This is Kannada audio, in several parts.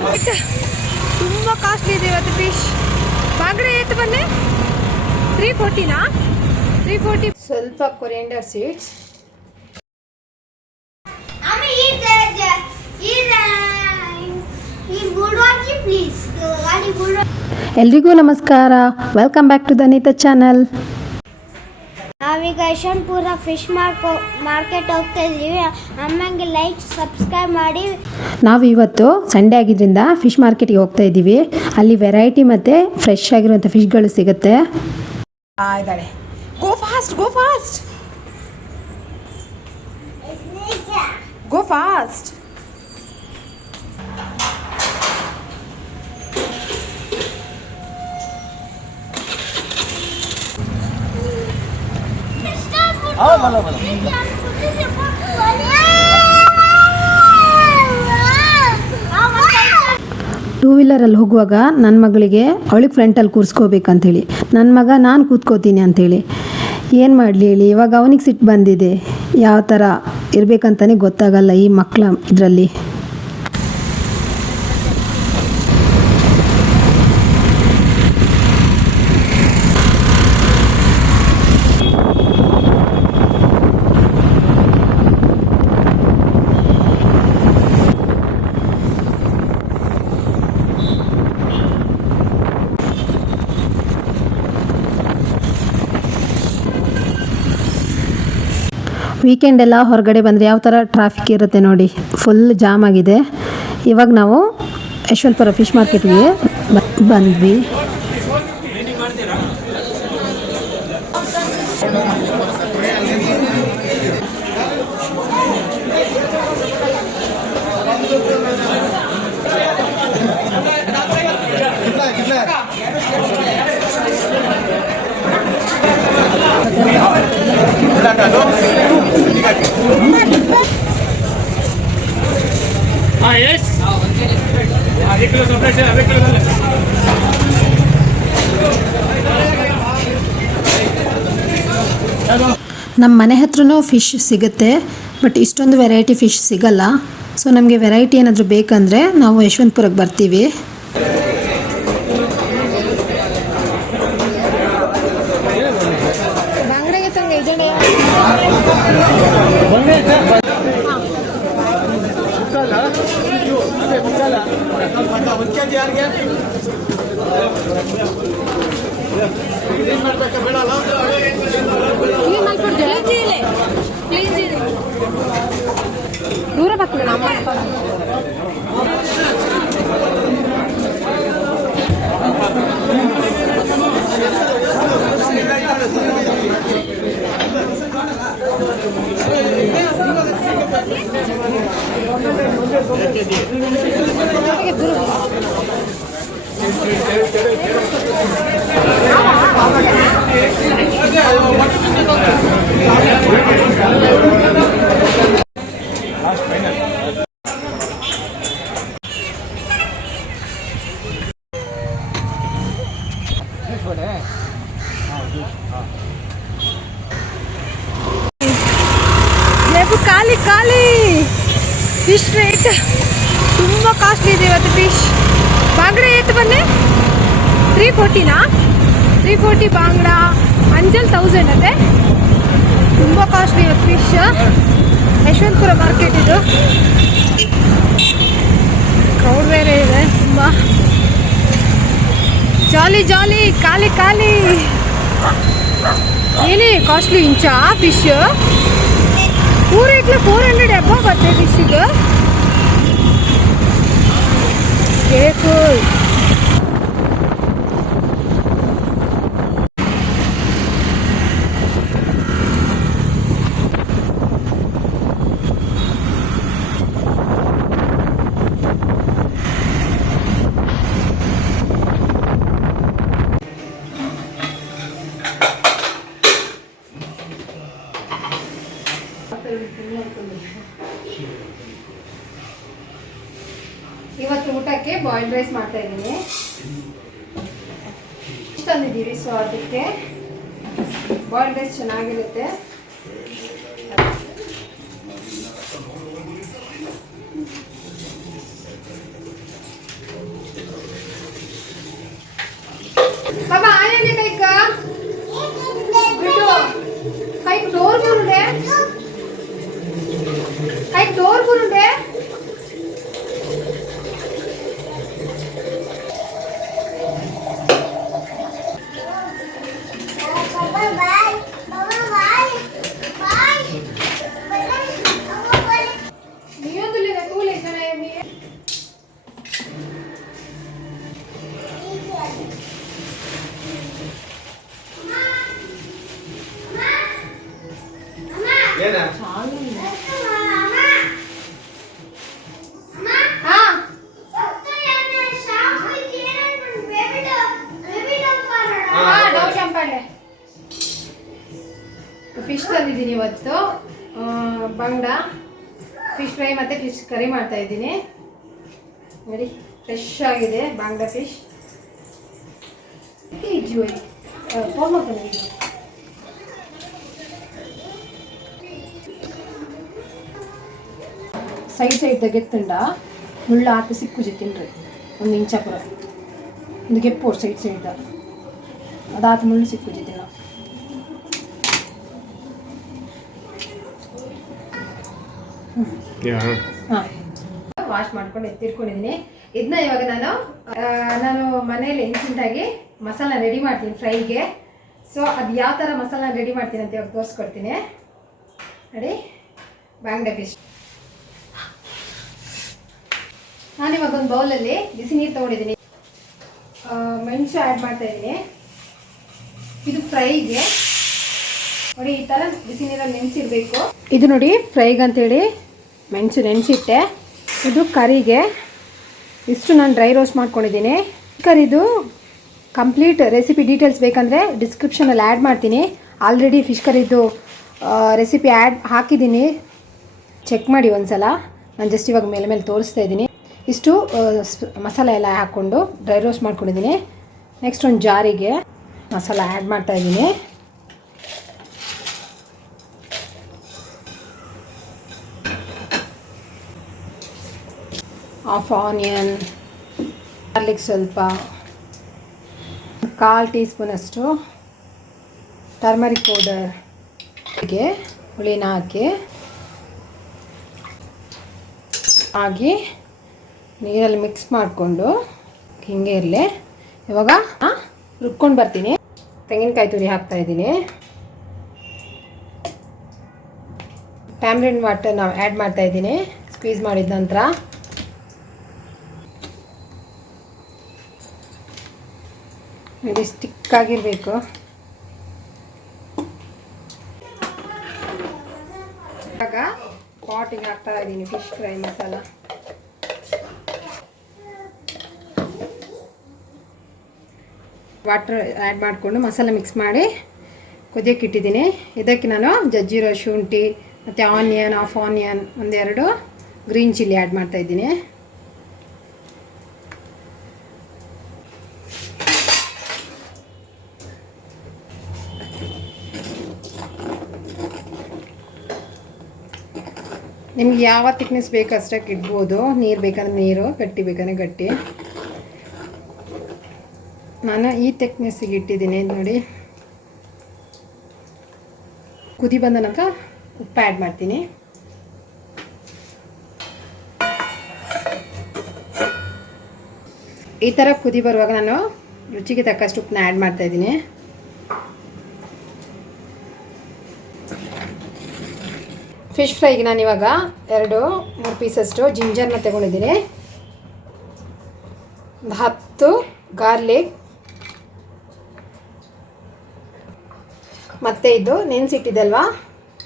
ತುಂಬ ಕಾಸ್ಟ್ಲಿ ಇದೆ ಇವತ್ತು ಫಿಶ್ ಬಾಂಗ್ಡೆ ಏತು ಬನ್ನಿ. ತ್ರೀ ಫೋರ್ಟಿನಾ ತ್ರೀ ಫೋರ್ಟಿ ಸ್ವಲ್ಪ ಕೊರಿಯಂಡರ್ ಸೀಡ್ಸ್ ಎಲ್ರಿಗೂ ನಮಸ್ಕಾರ. Welcome back to the Neetha channel ನಾವೀಗ ಯಶವಂತಪುರ ಫಿಶ್ ಮಾರ್ಕ್ ಮಾರ್ಕೆಟ್ ಹೋಗ್ತಾ ಇದ್ದೀವಿ. ಅಮ್ಮಂಗೆ ಲೈಕ್ ಸಬ್ಸ್ಕ್ರೈಬ್ ಮಾಡಿ. ನಾವು ಇವತ್ತು ಸಂಡೇ ಆಗಿದ್ದರಿಂದ ಫಿಶ್ ಮಾರ್ಕೆಟ್ಗೆ ಹೋಗ್ತಾ ಇದ್ದೀವಿ. ಅಲ್ಲಿ ವೆರೈಟಿ ಮತ್ತು ಫ್ರೆಶ್ ಆಗಿರುವಂಥ ಫಿಶ್ಗಳು ಸಿಗುತ್ತೆ. ಇದ್ದಾಳೆ go fast go fast go fast two ವೀಲರಲ್ಲಿ ಹೋಗುವಾಗ ನನ್ನ ಮಗಳಿಗೆ ಅವಳಿಗೆ ಫ್ರಂಟಲ್ಲಿ ಕೂರಿಸ್ಕೋಬೇಕಂತೇಳಿ. ನನ್ನ ಮಗ ನಾನು ಕೂತ್ಕೋತೀನಿ ಅಂಥೇಳಿ ಏನು ಮಾಡಲಿ ಹೇಳಿ, ಇವಾಗ ಅವನಿಗೆ ಸಿಟ್ಟು ಬಂದಿದೆ. ಯಾವ ಥರ ಇರಬೇಕಂತಲೇ ಗೊತ್ತಾಗಲ್ಲ ಈ ಮಕ್ಕಳ ಇದರಲ್ಲಿ. ವೀಕೆಂಡ್ ಎಲ್ಲ ಹೊರಗಡೆ ಬಂದರೆ ಯಾವ ಥರ ಟ್ರಾಫಿಕ್ ಇರುತ್ತೆ ನೋಡಿ. ಫುಲ್ ಜಾಮ್ ಆಗಿದೆ. ಇವಾಗ ನಾವು ಯಶವಂತಪುರ ಫಿಶ್ ಮಾರ್ಕೆಟ್ಗೆ ಬಂದ್ವಿ. Ah, Ah, ನಮ್ಮ ಮನೆ ಹತ್ರನೂ ಫಿಶ್ ಸಿಗುತ್ತೆ ಬಟ್ ಇಷ್ಟೊಂದು ವೆರೈಟಿ ಫಿಶ್ ಸಿಗಲ್ಲ. ಸೊ ನಮಗೆ ವೆರೈಟಿ ಏನಾದರೂ ಬೇಕಂದರೆ ನಾವು ಯಶವಂತಪುರಕ್ಕೆ ಬರ್ತೀವಿ. ಕ್ಲೀನ್ ಮಾಡ್ಕೊಡ್ತೀರಾ? ದೂರ ಖಾಲಿ ಖಾಲಿ. ಫಿಶ್ ರೇಟ್ ತುಂಬ ಕಾಸ್ಟ್ಲಿ ಇದೆ ಇವತ್ತು ಫಿಶ್ ಬಾಂಗ್ಡೆ ಏತ್ ಬನ್ನಿ. ತ್ರೀ ಫೋರ್ಟಿನಾ ತ್ರೀ ಫೋರ್ಟಿ ಬಾಂಗ್ಡಾ, ಅಂಜಲ್ ತೌಸಂಡ್ ಅದೇ. ತುಂಬ ಕಾಸ್ಟ್ಲಿ ಫಿಶ್ ಯಶವಂತಪುರ ಮಾರ್ಕೆಟ್ ಇದು. ಕ್ರೌಡ್ ಬೇರೆ ಇದೆ, ತುಂಬ. ಜಾಲಿ ಜಾಲಿ ಖಾಲಿ ಖಾಲಿ. ಏನೇ ಕಾಸ್ಟ್ಲಿ ಇಂಚ ಫಿಶ್ ಪೂರ ಇಟ್ಲು ಫೋರ್ ಹಂಡ್ರೆಡ್ ಎಬ್ಬ ಬರ್ತದೆ ಫಿಶ್ಗೆ ಕೇರ್ಫುಲ್ ಊಟಕ್ಕೆ ಬಾಯ್ಲ್ಡ್ ರೈಸ್ ಮಾಡ್ತಾ ಇದ್ದೀನಿ. ಇಷ್ಟೊಂದಿದ್ದೀರಿ ಸೊ ಅದಕ್ಕೆ ಬಾಯ್ಲ್ಡ್ ರೈಸ್ ಚೆನ್ನಾಗಿರುತ್ತೆ. ಫಿಶ್ ತಂದಿದ್ದೀನಿ ಇವತ್ತು. ಬಂಗಡ ಫಿಶ್ ಫ್ರೈ ಮತ್ತು ಫಿಶ್ ಕರಿ ಮಾಡ್ತಾ ಇದ್ದೀನಿ. ನೋಡಿ ಫ್ರೆಶ್ ಆಗಿದೆ ಬಾಂಗ್ಡಾ ಫಿಶ್ ಜೋಯ್ ಸೈಡ್ ಸೈಡ್ ತೆಗೆತ್ತಂಡ ಮುಳ್ಳು ಹಾಕಿ ಸಿಕ್ಕುಜೆ ತಿನ್ರಿ. ಒಂದು ಇಂಚ ಪುರ. ಒಂದು ಗೆಪ್ಪು ಸೈಡ್ ಸೈಡ್ ಅದಾದ ಮುಳ್ಳು ಸಿಕ್ಕುಜೆ ತಿನ್ನ. ವಾಶ್ ಮಾಡ್ಕೊಂಡು ಎತ್ತಿಟ್ಕೊಂಡಿದ್ದೀನಿ ಇದನ್ನ ಇವಾಗ ನಾನು ನಾನು ಮನೇಲಿ ಇನ್ಸ್ಟೆಂಟಾಗಿ ಮಸಾಲ ರೆಡಿ ಮಾಡ್ತೀನಿ ಫ್ರೈಗೆ. ಸೊ ಅದು ಯಾವ ಥರ ಮಸಾಲ ರೆಡಿ ಮಾಡ್ತೀನಿ ಅಂತ ಇವಾಗ ತೋರಿಸ್ಕೊಡ್ತೀನಿ. ನೋಡಿ ಬಾಂಗ್ಡೆ ಫಿಶ್ ನಾನು ಇವಾಗ ಒಂದು ಬೌಲಲ್ಲಿ ಬಿಸಿ ನೀರು ತೊಗೊಂಡಿದ್ದೀನಿ ಮೆಣಸು ಆ್ಯಡ್ ಮಾಡ್ತಾ ಇದ್ದೀನಿ ಇದು ಫ್ರೈಗೆ. ನೋಡಿ, ಈ ಥರ ಬಿಸಿ ನೀರಲ್ಲಿ ನೆನೆಸಿರ್ಬೇಕು ಇದು ನೋಡಿ, ಫ್ರೈಗೆ ಅಂತೇಳಿ ಮೆಣಸು ನೆನೆಸಿಟ್ಟೆ. ಇದು ಕರಿಗೆ. ಇಷ್ಟು ನಾನು ಡ್ರೈ ರೋಸ್ಟ್ ಮಾಡ್ಕೊಂಡಿದ್ದೀನಿ. ಕರಿದು ಕಂಪ್ಲೀಟ್ ರೆಸಿಪಿ ಡೀಟೇಲ್ಸ್ ಬೇಕಂದರೆ ಡಿಸ್ಕ್ರಿಪ್ಷನಲ್ಲಿ ಆ್ಯಡ್ ಮಾಡ್ತೀನಿ. ಆಲ್ರೆಡಿ ಫಿಶ್ ಕರಿದು ರೆಸಿಪಿ ಆ್ಯಡ್ ಹಾಕಿದ್ದೀನಿ. ಚೆಕ್ ಮಾಡಿ ಒಂದ್ಸಲ. ನಾನು ಜಸ್ಟ್ ಇವಾಗ ಮೇಲೆ ಮೇಲೆ ತೋರಿಸ್ತಾ ಇದ್ದೀನಿ. ಇಷ್ಟು ಮಸಾಲೆ ಎಲ್ಲ ಹಾಕ್ಕೊಂಡು ಡ್ರೈ ರೋಸ್ಟ್ ಮಾಡ್ಕೊಂಡಿದ್ದೀನಿ. ನೆಕ್ಸ್ಟ್ ಒಂದು ಜಾರಿಗೆ ಮಸಾಲ ಆ್ಯಡ್ ಮಾಡ್ತಾ ಹಾಫ್ ಆನಿಯನ್ ಗಾರ್ಲಿಕ್ ಸ್ವಲ್ಪ, ಕಾಲು ಟೀ ಸ್ಪೂನಷ್ಟು ಟರ್ಮರಿಕ್ ಪೌಡರ್ ಹೀಗೆ ಹುಳಿನ ಹಾಕಿ ಹಾಕಿ ನೀರಲ್ಲಿ ಮಿಕ್ಸ್ ಮಾಡಿಕೊಂಡು ಹಿಂಗೆ ಇರಲಿ. ಇವಾಗ ರುಬ್ಕೊಂಡು ಬರ್ತೀನಿ. ತೆಂಗಿನಕಾಯಿ ತುರಿ ಹಾಕ್ತಾಯಿದ್ದೀನಿ ಟ್ಯಾಮ್ರಿನ್ ವಾಟರ್ ನಾವು ಆ್ಯಡ್ ಮಾಡ್ತಾ ಇದ್ದೀನಿ. ಸ್ಕ್ವೀಸ್ ಮಾಡಿದ ನಂತರ ಇದು ಸ್ಟಿಕ್ ಆಗಿರಬೇಕು. ಇವಾಗ ಪಾಟಿಗೆ ಹಾಕ್ತಾ ಇದ್ದೀನಿ fish fry masala. Water add ಮಾಡಿಕೊಂಡು ಮಸಾಲ ಮಿಕ್ಸ್ ಮಾಡಿ ಕುದಿಯೋಕೆ ಇಟ್ಟಿದ್ದೀನಿ. ಇದಕ್ಕೆ ನಾನು ಜಜ್ಜಿರೋ ಶುಂಠಿ, ಮತ್ತು ಆನಿಯನ್ ಆಫ್ ಆನಿಯನ್ ಒಂದೆರಡು ಗ್ರೀನ್ ಚಿಲ್ಲಿ ಆ್ಯಡ್ ಮಾಡ್ತಾ ಇದ್ದೀನಿ ನಿಮ್ಗೆ ಯಾವ ತಿಕ್ನೆಸ್ ಬೇಕು ಅಷ್ಟಕ್ಕೆ ಇಡ್ಬೋದು. ನೀರು ಬೇಕಂದ್ರೆ ನೀರು, ಗಟ್ಟಿ ಬೇಕಂದ್ರೆ ಗಟ್ಟಿ. ನಾನು ಈ ತೆಕ್ನೆಸ್ಸಿಗೆ ಇಟ್ಟಿದ್ದೀನಿ ನೋಡಿ. ಕುದಿ ಬಂದ ನಂತರ ಉಪ್ಪು ಆ್ಯಡ್ ಮಾಡ್ತೀನಿ. ಈ ಥರ ಕುದಿ ಬರುವಾಗ ನಾನು ರುಚಿಗೆ ತಕ್ಕಷ್ಟು ಉಪ್ಪನ್ನ ಆ್ಯಡ್ ಮಾಡ್ತಾ ಫಿಶ್ ಫ್ರೈಗೆ ನಾನು ಇವಾಗ ಎರಡು, ಮೂರು ಪೀಸಷ್ಟು ಜಿಂಜರ್ನ ತಗೊಂಡಿದ್ದೀನಿ. ಒಂದು ಹತ್ತು ಗಾರ್ಲಿಕ್ ಮತ್ತು ಇದು ನೆನೆಸಿಟ್ಟಿದ್ದಲ್ವಾ?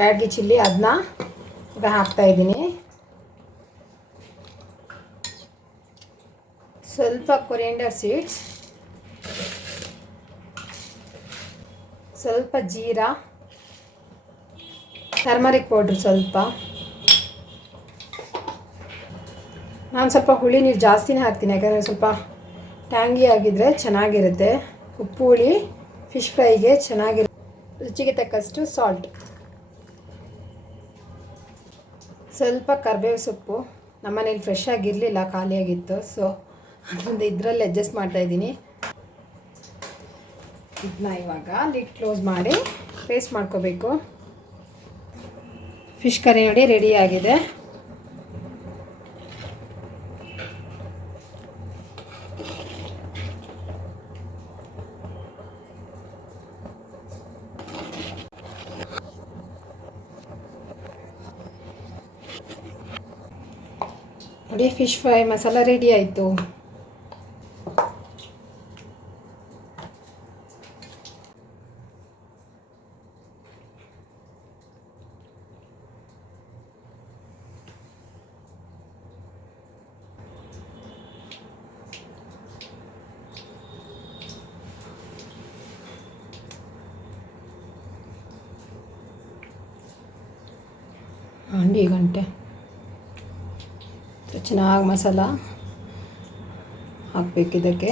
ಬ್ಯಾಡ್ಗಿ ಚಿಲ್ಲಿ ಅದನ್ನ ಈಗ ಹಾಕ್ತಾ ಇದ್ದೀನಿ. ಸ್ವಲ್ಪ ಕೊರಿಯಂಡರ್ ಸೀಡ್ಸ್ ಸ್ವಲ್ಪ ಜೀರಾ. ಟರ್ಮರಿಕ್ ಪೌಡ್ರ್ ಸ್ವಲ್ಪ. ನಾನು ಸ್ವಲ್ಪ ಹುಳಿ ನೀರು ಜಾಸ್ತಿನೇ ಹಾಕ್ತೀನಿ, ಯಾಕಂದರೆ ಸ್ವಲ್ಪ ಟ್ಯಾಂಗಿ ಆಗಿದ್ದರೆ ಚೆನ್ನಾಗಿರುತ್ತೆ. ಉಪ್ಪು, ಹುಳಿ ಫಿಶ್ ಫ್ರೈಗೆ ಚೆನ್ನಾಗಿರುತ್ತೆ ರುಚಿಗೆ ತಕ್ಕಷ್ಟು ಸಾಲ್ಟ್ ಸ್ವಲ್ಪ ಕರ್ಬೇವು ಸೊಪ್ಪು. ನಮ್ಮನೇಲಿ ಫ್ರೆಶ್ ಆಗಿರಲಿಲ್ಲ, ಖಾಲಿಯಾಗಿತ್ತು ಸೊ ಅದರಿಂದ ಇದರಲ್ಲಿ ಅಡ್ಜಸ್ಟ್ ಮಾಡ್ತಾಯಿದ್ದೀನಿ ಇದನ್ನ ಇವಾಗ ಲಿಡ್ ಕ್ಲೋಸ್ ಮಾಡಿ ಪೇಸ್ಟ್ ಮಾಡ್ಕೋಬೇಕು. ಫಿಶ್ ಕರಿ ನೋಡಿ ರೆಡಿ ಆಗಿದೆ. ನೋಡಿ ಫಿಶ್ ಫ್ರೈ ಮಸಾಲ ರೆಡಿ ಆಯಿತು. ಅಂಡಿ ಗಂಟೆ. ಚೆನ್ನಾಗಿ ಮಸಾಲ ಹಾಕ್ಬೇಕು ಇದಕ್ಕೆ.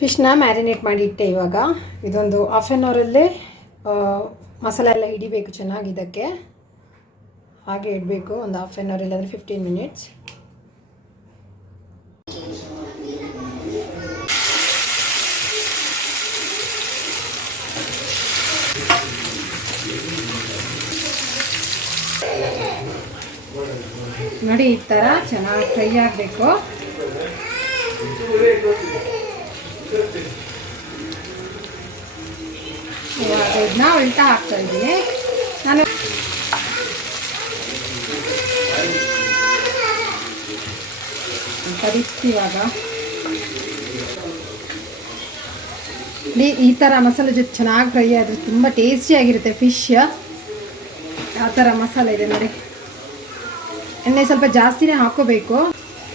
ಫಿಶ್ನ ಮ್ಯಾರಿನೇಟ್ ಮಾಡಿ ಇಟ್ಟೆ ಇವಾಗ. ಇದೊಂದು ಹಾಫ್ ಆನ್ ಅವರಲ್ಲೇ ಮಸಾಲೆ ಎಲ್ಲ ಹಿಡಿಬೇಕು ಚೆನ್ನಾಗಿ ಇದಕ್ಕೆ. ಹಾಗೆ ಇಡಬೇಕು, ಒಂದು ಹಾಫ್ ಆನ್ ಅವರ್ ಇಲ್ಲಾಂದರೆ ಫಿಫ್ಟೀನ್ ಮಿನಿಟ್ಸ್ ನೋಡಿ ಈ ಥರ ಚೆನ್ನಾಗಿ ಫ್ರೈ ಆಗಬೇಕು. ಇದನ್ನ ಉಲ್ಟಾ ಹಾಕ್ತಾ ಇದ್ದೀನಿ. ನಾನು ಇವಾಗ. ಈ ಥರ ಮಸಾಲೆ ಜೊತೆ ಚೆನ್ನಾಗಿ ಫ್ರೈ ಆದರೆ ತುಂಬ ಟೇಸ್ಟಿಯಾಗಿರುತ್ತೆ ಫಿಶ್. ಆ ಥರ ಮಸಾಲೆ ಇದೆ ನೋಡಿ. ಎಣ್ಣೆ ಸ್ವಲ್ಪ ಜಾಸ್ತಿನೇ ಹಾಕೋಬೇಕು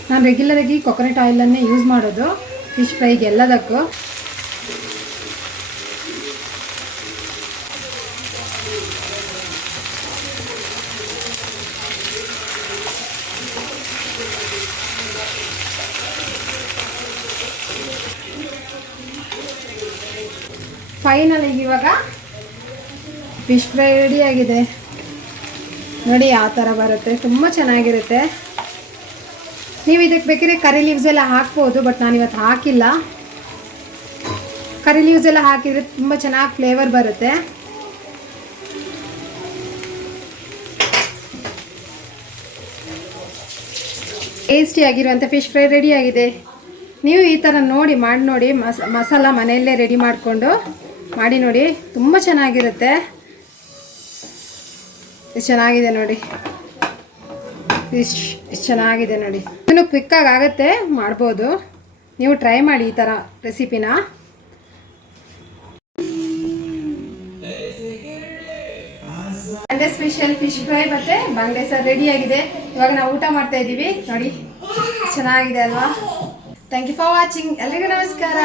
ನಾನು ರೆಗ್ಯುಲರಾಗಿ ಕೊಕೊನಟ್ ಆಯಿಲನ್ನೇ ಯೂಸ್ ಮಾಡೋದು. ಫಿಶ್ ಫ್ರೈಗೆ ಎಲ್ಲದಕ್ಕೂ. ಫೈನಲ್ ಇವಾಗ ಫಿಶ್ ಫ್ರೈ ರೆಡಿಯಾಗಿದೆ ನೋಡಿ ಯಾವ ಥರ ಬರುತ್ತೆ. ತುಂಬ ಚೆನ್ನಾಗಿರುತ್ತೆ. ನೀವು ಇದಕ್ಕೆ ಬೇಕಿದ್ರೆ ಕರಿ ಲೀವ್ಸ್ ಎಲ್ಲ ಹಾಕ್ಬೋದು ಬಟ್ ನಾನು ಇವತ್ತು ಹಾಕಿಲ್ಲ. ಕರಿ ಲೀವ್ಸ್ ಎಲ್ಲ ಹಾಕಿದರೆ ತುಂಬ ಚೆನ್ನಾಗಿ ಫ್ಲೇವರ್ ಬರುತ್ತೆ. ಟೇಸ್ಟಿಯಾಗಿರುವಂಥ ಫಿಶ್ ಫ್ರೈ ರೆಡಿ ಆಗಿದೆ. ನೀವು ಈ ಥರ ನೋಡಿ, ಮಾಡಿ ನೋಡಿ, ಮಸ, ಮಸಾಲ ಮನೆಯಲ್ಲೇ ರೆಡಿ ಮಾಡಿಕೊಂಡು, ಮಾಡಿ ನೋಡಿ, ತುಂಬ ಚೆನ್ನಾಗಿರುತ್ತೆ. ಎಷ್ಟು ಚೆನ್ನಾಗಿದೆ ನೋಡಿ. ಇಷ್ಟು ಎಷ್ಟು ಚೆನ್ನಾಗಿದೆ ನೋಡಿ. ಇನ್ನು ಕ್ವಿಕ್ಕಾಗಿ ಆಗುತ್ತೆ, ಮಾಡ್ಬೋದು. ನೀವು ಟ್ರೈ ಮಾಡಿ ಈ ಥರ ರೆಸಿಪಿನ ಸಂಡೇ ಸ್ಪೆಷಲ್ ಫಿಶ್ ಫ್ರೈ ಮತ್ತೆ ಬಂಗ್ಡೆ ಸರ್ ರೆಡಿಯಾಗಿದೆ ಇವಾಗ ನಾವು ಊಟ ಮಾಡ್ತಾ ಇದ್ದೀವಿ. ನೋಡಿ, ಚೆನ್ನಾಗಿದೆ ಅಲ್ವಾ? ಥ್ಯಾಂಕ್ ಯು ಫಾರ್ ವಾಚಿಂಗ್ ಎಲ್ರಿಗೂ ನಮಸ್ಕಾರ.